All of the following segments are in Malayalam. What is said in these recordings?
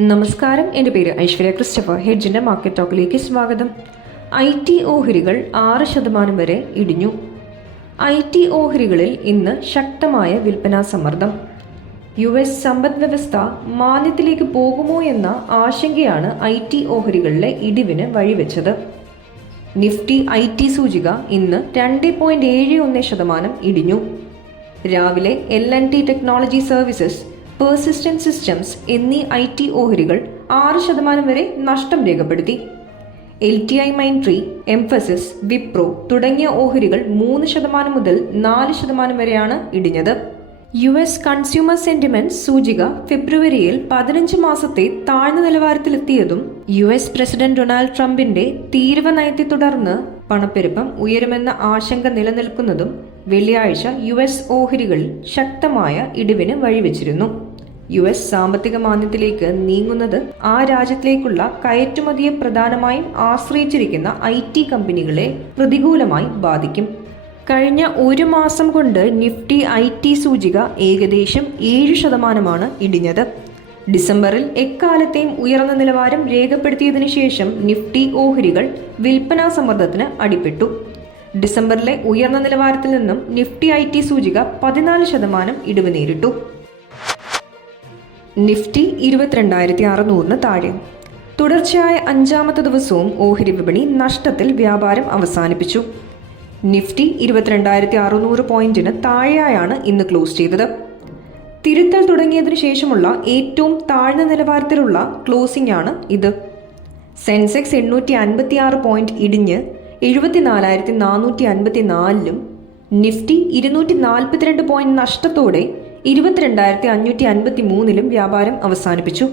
നമസ്കാരം. എന്റെ പേര് ഐശ്വര്യ ക്രിസ്റ്റഫർ. ഹെഡ്ജിന്റെ മാർക്കറ്റ് ടോക്കിലേക്ക് സ്വാഗതം. ഐ ടി ഓഹരികൾ ആറ് ശതമാനം വരെ ഇടിഞ്ഞു. ഐ ടി ഓഹരികളിൽ ഇന്ന് ശക്തമായ വിൽപ്പനാ സമ്മർദ്ദം. യു എസ് സമ്പദ് വ്യവസ്ഥ മാന്ദ്യത്തിലേക്ക് പോകുമോ എന്ന ആശങ്കയാണ് ഐ ടി ഓഹരികളിലെ ഇടിവിന് വഴിവെച്ചത്. നിഫ്റ്റി ഐ ടി സൂചിക ഇന്ന് രണ്ട് പോയിന്റ് ഏഴ് ഒന്ന് ശതമാനം ഇടിഞ്ഞു. രാവിലെ L N T technology services persistent systems എന്നീ ഐ ടി ഓഹരികൾ ആറ് ശതമാനം വരെ നഷ്ടം രേഖപ്പെടുത്തി. L T I Mindtree Mphasis Wipro തുടങ്ങിയ ഓഹരികൾ മൂന്ന് ശതമാനം മുതൽ നാല് ശതമാനം വരെയാണ് ഇടിഞ്ഞത്. യു എസ് കൺസ്യൂമർ സെന്റിമെന്റ് സൂചിക ഫെബ്രുവരിയിൽ പതിനഞ്ച് മാസത്തെ താഴ്ന്ന നിലവാരത്തിലെത്തിയതും യു എസ് പ്രസിഡന്റ് ഡൊണാൾഡ് ട്രംപിന്റെ തീരുവ നയത്തെ തുടർന്ന് പണപ്പെരുപ്പം ഉയരുമെന്ന ആശങ്ക നിലനിൽക്കുന്നതും വെള്ളിയാഴ്ച യു എസ് ഓഹരികളിൽ ശക്തമായ ഇടിവിന് വഴിവെച്ചിരുന്നു. യു എസ് സാമ്പത്തിക മാന്ദ്യത്തിലേക്ക് നീങ്ങുന്നത് ആ രാജ്യത്തിലേക്കുള്ള കയറ്റുമതിയെ പ്രധാനമായും ആശ്രയിച്ചിരിക്കുന്ന ഐ കമ്പനികളെ പ്രതികൂലമായി ബാധിക്കും. കഴിഞ്ഞ ഒരു മാസം കൊണ്ട് നിഫ്റ്റി ഐ ടി സൂചിക ഏകദേശം ഏഴ് ശതമാനമാണ് ഇടിഞ്ഞത്. ഡിസംബറിൽ എക്കാലത്തെയും ഉയർന്ന നിലവാരം രേഖപ്പെടുത്തിയതിനു ശേഷം നിഫ്റ്റി ഓഹരികൾ വിൽപ്പനാ സമ്മർദ്ദത്തിന് അടിപ്പെട്ടു. ഡിസംബറിലെ ഉയർന്ന നിലവാരത്തിൽ നിന്നും നിഫ്റ്റി ഐ ടി സൂചിക പതിനാല് ശതമാനം ഇടിവ് നേരിട്ടു. നിഫ്റ്റി ഇരുപത്തിരണ്ടായിരത്തി അറുന്നൂറിന് താഴെ. തുടർച്ചയായ അഞ്ചാമത്തെ ദിവസവും ഓഹരി വിപണി നഷ്ടത്തിൽ വ്യാപാരം അവസാനിപ്പിച്ചു. നിഫ്റ്റി ഇരുപത്തിരണ്ടായിരത്തി അറുന്നൂറ് പോയിന്റിന് താഴെയായാണ് ഇന്ന് ക്ലോസ് ചെയ്തത്. തിരുത്തൽ തുടങ്ങിയതിനു ശേഷമുള്ള ഏറ്റവും താഴ്ന്ന നിലവാരത്തിലുള്ള ക്ലോസിംഗ് ആണ് ഇത്. സെൻസെക്സ് എണ്ണൂറ്റി അൻപത്തി ആറ് പോയിന്റ് ഇടിഞ്ഞ് എഴുപത്തിനാലായിരത്തി നാനൂറ്റി അൻപത്തി നാലിലും നിഫ്റ്റി ഇരുന്നൂറ്റി നാൽപ്പത്തിരണ്ട് പോയിന്റ് നഷ്ടത്തോടെ ഇരുപത്തിരണ്ടായിരത്തി അഞ്ഞൂറ്റി അൻപത്തി മൂന്നിലും വ്യാപാരം അവസാനിപ്പിച്ചു.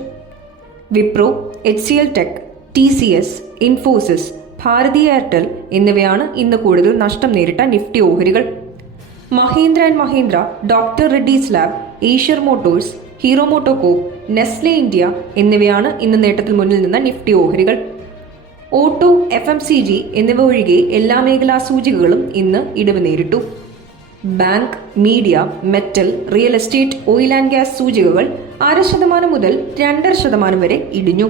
Wipro H C L tech T C S Infosys Bharti Airtel എന്നിവയാണ് ഇന്ന് കൂടുതൽ നഷ്ടം നേരിട്ട നിഫ്റ്റി ഓഹരികൾ. Mahindra and Mahindra doctor Reddy's lab Eicher motors hero MotoCorp Nestle India എന്നിവയാണ് ഇന്ന് നേട്ടത്തിൽ മുന്നിൽ നിന്ന നിഫ്റ്റി ഓഹരികൾ. Auto F M C G എന്നിവ ഒഴികെ എല്ലാ മേഖലാ സൂചികകളും ഇന്ന് ഇടിവ് നേരിട്ടു. Bank media metal real estate oil and gas സൂചികകൾ അര ശതമാനം മുതൽ രണ്ടര ശതമാനം വരെ ഇടിഞ്ഞു.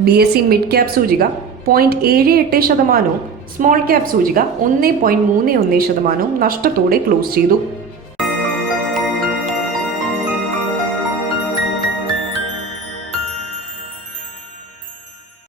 B S E mid cap സൂചിക പോയിന്റ് ഏഴ് എട്ട് ശതമാനവും സ്മോൾ ക്യാപ് സൂചിക ഒന്ന് പോയിന്റ് മൂന്ന് ഒന്ന് ശതമാനവും നഷ്ടത്തോടെ ക്ലോസ് ചെയ്തു.